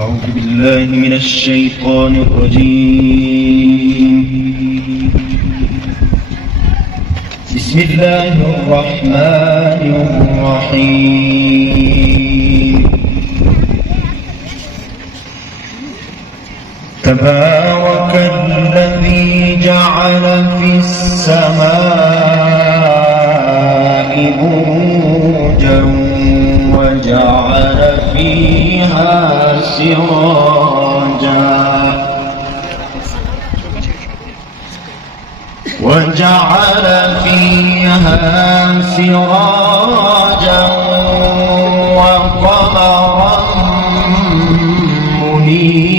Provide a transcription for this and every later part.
أعوذ بالله من الشيطان الرجيم. بسم الله الرحمن الرحيم. تبارك الذي جعل في السماء بروجا وجعل فيها سراجا وقمرا منيرا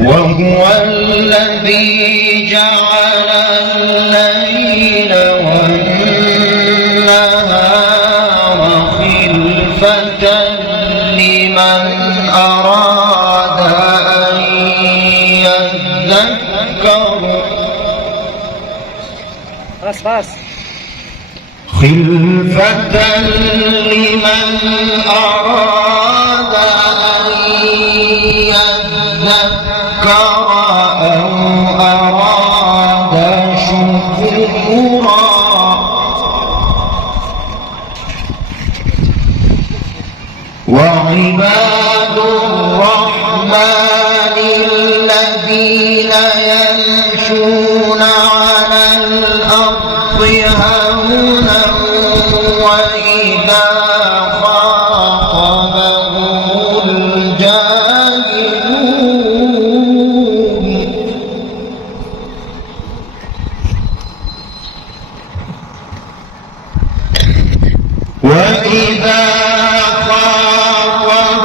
وهو الذي جعل الليل والنهار خلفة لمن أراد أن يذكر أو أراد شكورا. وعباد الرحمن الذين يمشون على الأرض هونا وإذا خاطبهم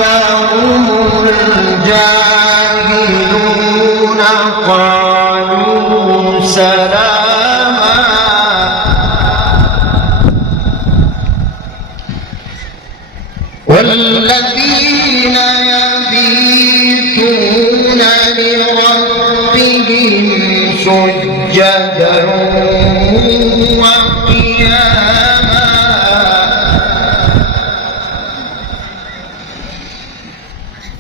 الجاهلون قالوا سلاما. والذين يبيتون لربهم سجدا وقياما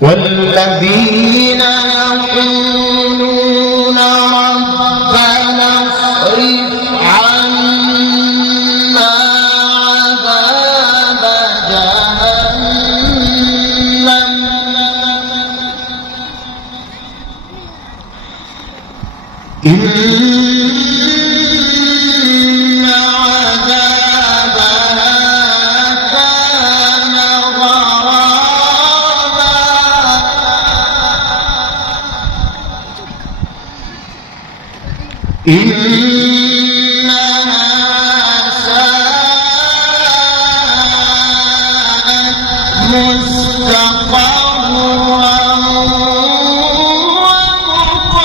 والذين يقولون ربنا اصرف عنا عذاب جهنم إن عذابها كان غراما إنها ساءت مستقرا ومقاما.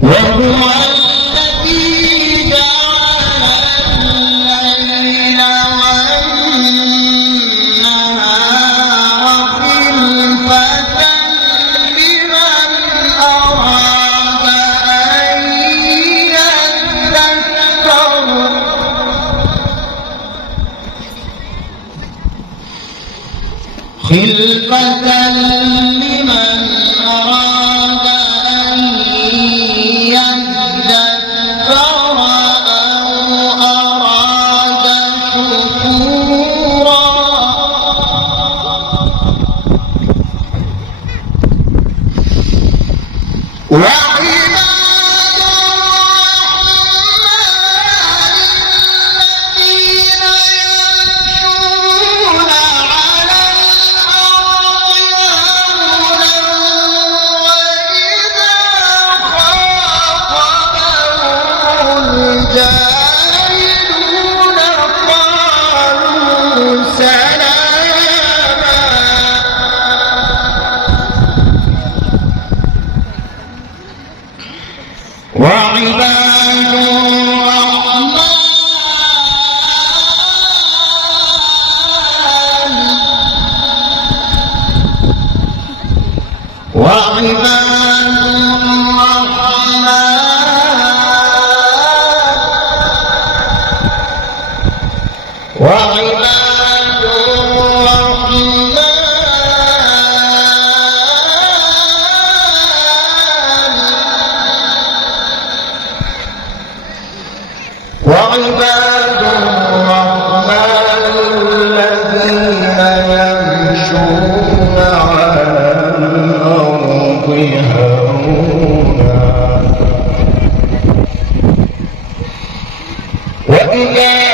وهو الذي جعل الليل والنهار خلفة لمن أراد أن يذكر أو أراد شكورا. وعباد الرحمن الذين يمشون على الأرض وعباد الرحمن الذين يمشون على الأرض هونا وإذا